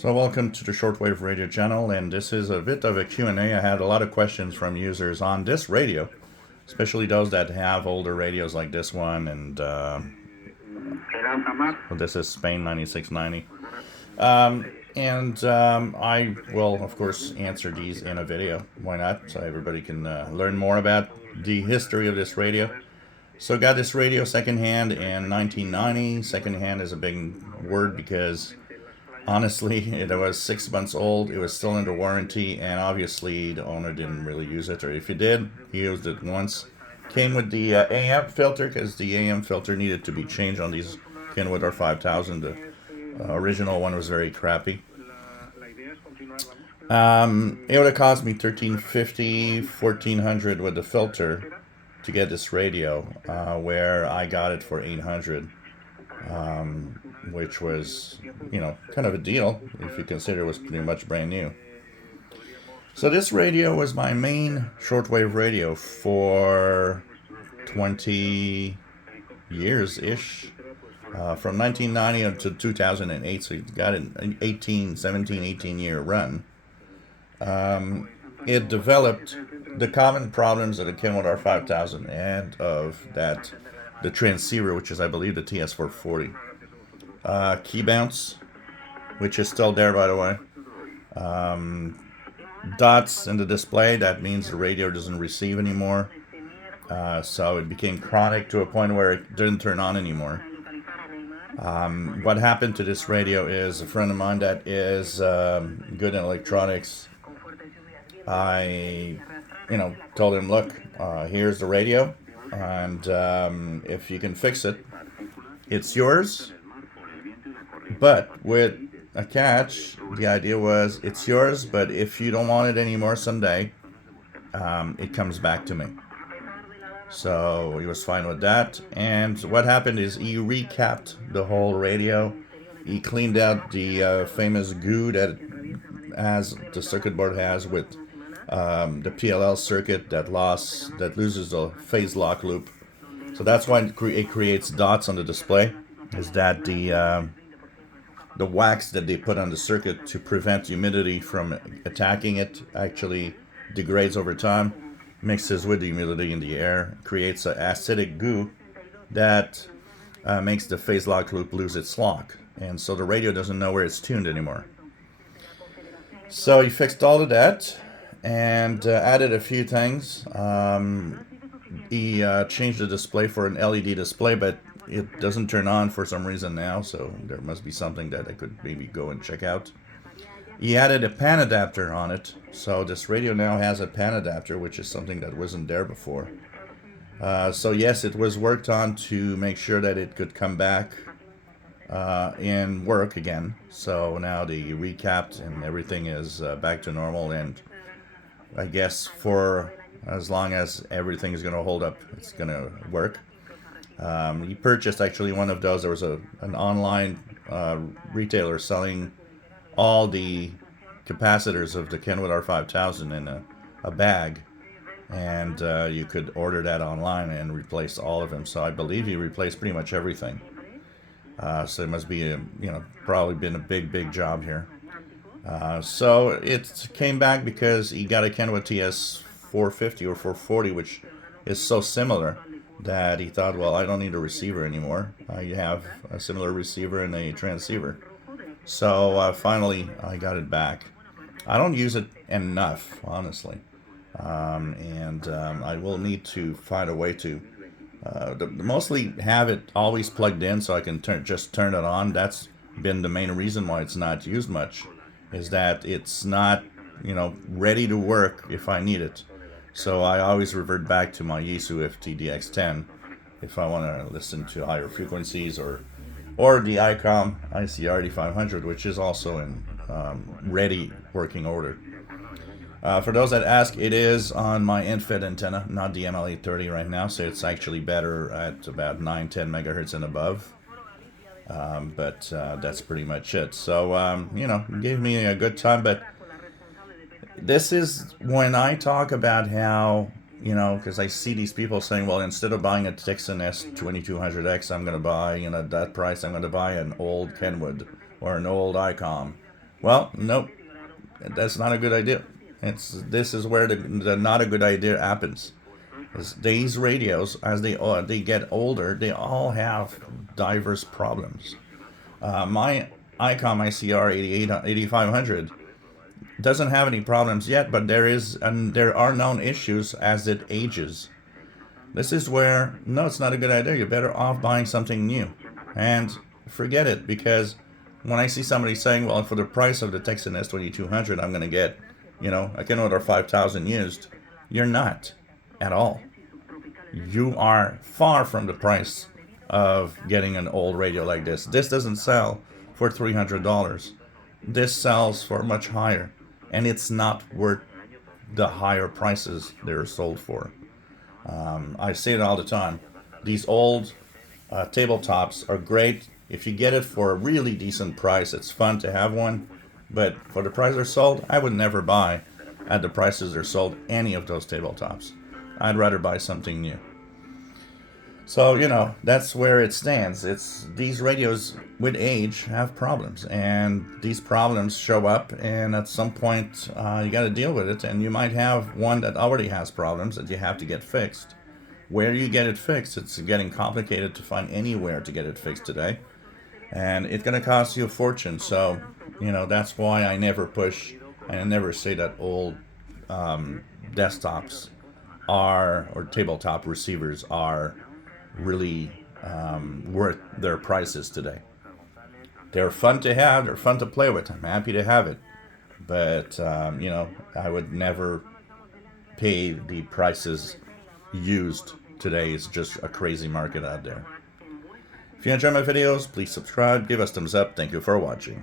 So welcome to the Shortwave Radio channel, and this is a bit of a Q&A. I had a lot of questions from users on this radio, especially those that have older radios like this one, and well, this is Spain 9690. I will, of course, answer these in a video. Why not? So everybody can learn more about the history of this radio. So got this radio secondhand in 1990. Secondhand is a big word because honestly, it was 6 months old. It was still under warranty, and obviously the owner didn't really use it, or if he did, he used it once. Came with the AM filter because the AM filter needed to be changed on these Kenwood R-5000. The original one was very crappy. It would have cost me $1,350, $1,400 with the filter to get this radio, where I got it for $800, which was, kind of a deal if you consider it was pretty much brand new. So this radio was my main shortwave radio for 20 years-ish, from 1990 up to 2008, so you got an 18 year run. It developed the common problems of the Kenwood R-5000 and of the transceiver, which is, I believe, the TS440. Key bounce, which is still there, by the way. Dots in the display, that means the radio doesn't receive anymore. So it became chronic to a point where it didn't turn on anymore. What happened to this radio is a friend of mine that is good in electronics. I, told him, look, here's the radio, and if you can fix it, it's yours. But with a catch, the idea was it's yours, but if you don't want it anymore someday, it comes back to me. So he was fine with that. And what happened is he recapped the whole radio. He cleaned out the famous goo that the circuit board has with the PLL circuit that loses the phase lock loop. So that's why it creates dots on the display. Is that the wax that they put on the circuit to prevent humidity from attacking it actually degrades over time, mixes with the humidity in the air, creates an acidic goo that makes the phase lock loop lose its lock, and so the radio doesn't know where it's tuned anymore. So he fixed all of that and added a few things. He changed the display for an LED display, but it doesn't turn on for some reason now, so there must be something that I could maybe go and check out. He added a pan adapter on it, so this radio now has a pan adapter, which is something that wasn't there before. So yes, it was worked on to make sure that it could come back and work again. So now the recapped and everything is back to normal, and I guess for as long as everything is going to hold up, it's going to work. He purchased actually one of those. There was an online retailer selling all the capacitors of the Kenwood R-5000 in a bag, and you could order that online and replace all of them. So I believe he replaced pretty much everything. So it must be probably been a big job here. So it came back because he got a Kenwood TS450 or 440, which is so similar that he thought, well, I don't need a receiver anymore. I have a similar receiver and a transceiver. So finally, I got it back. I don't use it enough, honestly. I will need to find a way to mostly have it always plugged in so I can just turn it on. That's been the main reason why it's not used much, is that it's not, ready to work if I need it. So I always revert back to my Yaesu FT-DX10 if I want to listen to higher frequencies, or the ICOM ICR8500, which is also in ready working order. For those that ask, it is on my end-fed antenna, not the ML830 right now, so it's actually better at about 9-10 megahertz and above. But that's pretty much it. So, it gave me a good time, but this is when I talk about how, because I see these people saying, well, instead of buying a Texan S2200X, I'm going to buy, that price, I'm going to buy an old Kenwood or an old ICOM Well, nope, that's not a good idea. This is where the not a good idea happens. These radios, as they get older, they all have diverse problems. My ICOM ICR 8500 doesn't have any problems yet, but there are known issues as it ages. This is where, no, it's not a good idea. You're better off buying something new. And forget it, because when I see somebody saying, well, for the price of the Texan S2200, I'm going to get, a Kenwood R-5000 used, you're not at all. You are far from the price of getting an old radio like this. This doesn't sell for $300. This sells for much higher, and it's not worth the higher prices they're sold for. I say it all the time. These old tabletops are great. If you get it for a really decent price, it's fun to have one. But for the price they're sold, I would never buy at the prices they're sold any of those tabletops. I'd rather buy something new. So, that's where it stands. It's these radios with age have problems, and these problems show up, and at some point you got to deal with it. And you might have one that already has problems that you have to get fixed. Where you get it fixed, it's getting complicated to find anywhere to get it fixed today, and it's going to cost you a fortune. So, that's why I never push and I never say that old desktops or tabletop receivers are really worth their prices today. They're fun to have, they're fun to play with. I'm happy to have it, but I would never pay the prices used today. It's just a crazy market out there. If you enjoy my videos, please subscribe, give us thumbs up. Thank you for watching.